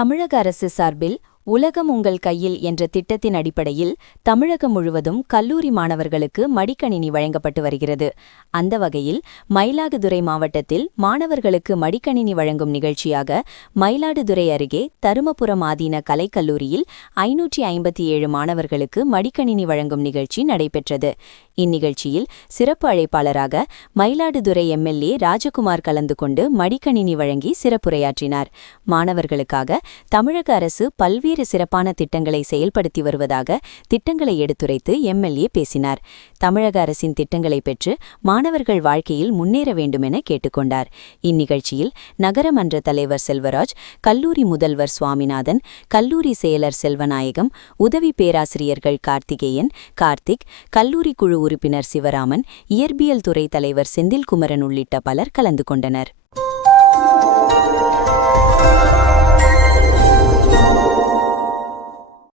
தமிழக அரசு சார்பில் உலகம் உங்கள் கையில் என்ற திட்டத்தின் அடிப்படையில் தமிழகம் முழுவதும் கல்லூரி மாணவர்களுக்கு மடிக்கணினி வழங்கப்பட்டு வருகிறது. அந்த வகையில் மயிலாடுதுறை மாவட்டத்தில் மாணவர்களுக்கு மடிக்கணினி வழங்கும் நிகழ்ச்சியாக மயிலாடுதுறை அருகே தருமபுரம் ஆதீன கலைக்கல்லூரியில் 557 மாணவர்களுக்கு மடிக்கணினி வழங்கும் நிகழ்ச்சி நடைபெற்றது. இந்நிகழ்ச்சியில் சிறப்பு அழைப்பாளராக மயிலாடுதுறை எம்எல்ஏ ராஜகுமார் கலந்து கொண்டு மடிக்கணினி வழங்கி சிறப்புரையாற்றினார். மாணவர்களுக்காக தமிழக அரசு பல்வேறு சிறப்பான திட்டங்களை செயல்படுத்தி வருவதாக திட்டங்களை எடுத்துரைத்து எம்எல்ஏ பேசினார். தமிழக அரசின் திட்டங்களை பெற்று மாணவர்கள் வாழ்க்கையில் முன்னேற வேண்டுமென கேட்டுக்கொண்டார். இந்நிகழ்ச்சியில் நகரமன்ற தலைவர் செல்வராஜ், கல்லூரி முதல்வர் சுவாமிநாதன், கல்லூரி செயலர் செல்வநாயகம், உதவி பேராசிரியர்கள் கார்த்திகேயன், கார்த்திக், கல்லூரி குழு உறுப்பினர் சிவராமன், இயற்பியல் துறை தலைவர் செந்தில்குமரன் உள்ளிட்ட பலர் கலந்து கொண்டனர்.